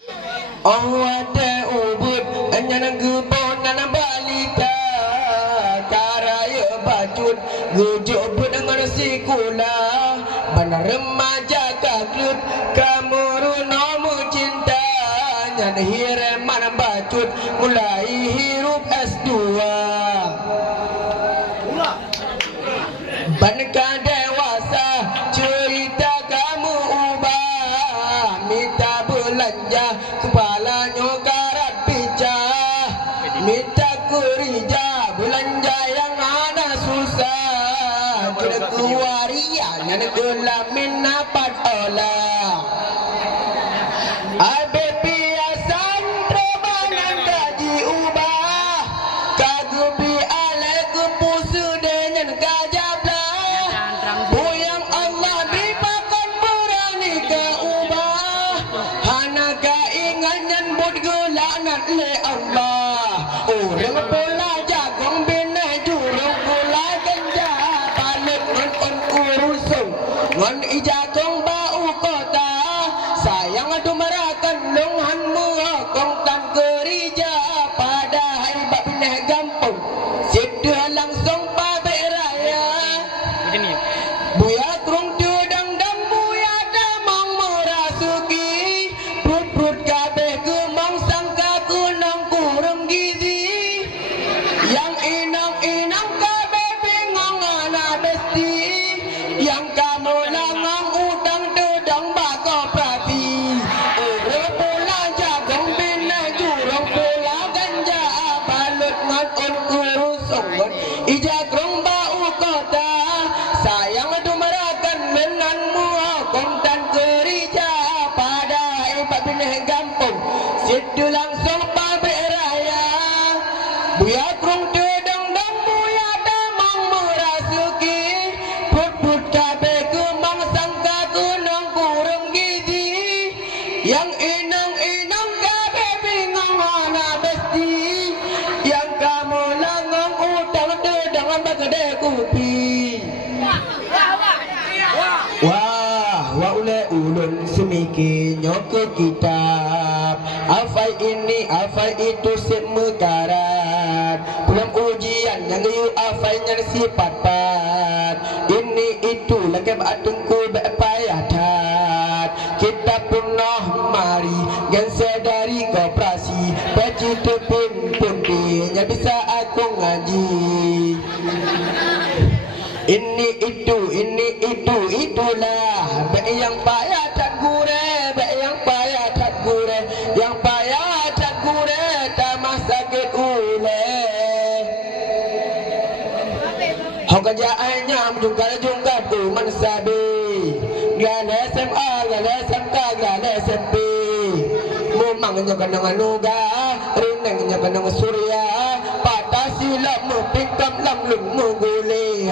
Awate ubud anyan gebonan balita karaya bacut gujuk dengan sikula benar remaja kaklut kamu runomu cinta nyan hireman bacut mulai hirup S2 Banka dewasa cerita kamu ubah minta belanja kepalanya karat pecah minta kerja belanja yang ada susah kena keluaria yang gelamin dapat olah abe piasan terobanan gaji ubah kagubi ale kepusu dengan gajah le Allah orang pola jagung bina jurung pola ganja balik ngon urusung ngon ijagong bau kota sayang adu marakan lunghanmu kong tan kerja pada hari bab pindah gampung sedah langsung pabe raya buya krung tudang dam buya damang merasuki perut kabeh gemang sangka kunang kurang gizi yang inang-inang kabeh bingung anak besti yang kamu langang udang tudang bako prati orang pula jagung bina jurung pula ganja balut ngon kurusung ijagrong bau kota sayang adu marakan menanmu kontan kerja pada ibat pindah gampung situ langsung pabrik raya buya krung tudang dan buya damang merasuki put kabeh kembang sangka kunang kurang gizi yang inang-inang kabeh bingung anak besti yang kamu langang utang tudang bagade kopi wah ule ulun semikinya ke kitab afai ini afai itu semekarat pulang ujian yang yu afai yang sifat pat ini itu lagi batungku berpayah tat kita punah mari gan sedari koperasi baju tupin puntinya bisa aku ngaji ini itu itulah baik yang payah tak gure baik yang payah tak gure yang payah tak gure tamah sakit ule hok kerjaannya jungkar tu mansabi gala SMA gala SMK gala SMP memangnya kenangan nuga rinengnya kenangan surya patah silap mempingkam lam lung mugulih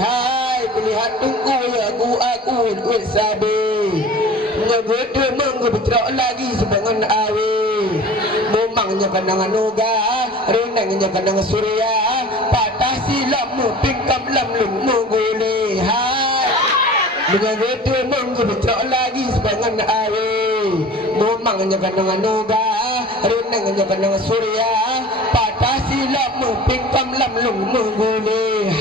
lihat tunggu ya aku duit sabi ngegede menggebetrak lagi sebangan awe memangnya kenangan nuga rinengnya kenangan surya patah silap mempingkam lam lung mugulih ngegede menggebetrak lagi sebangan awe memangnya kenangan nuga rinengnya kenangan surya patah silap mempingkam lam lung mugulih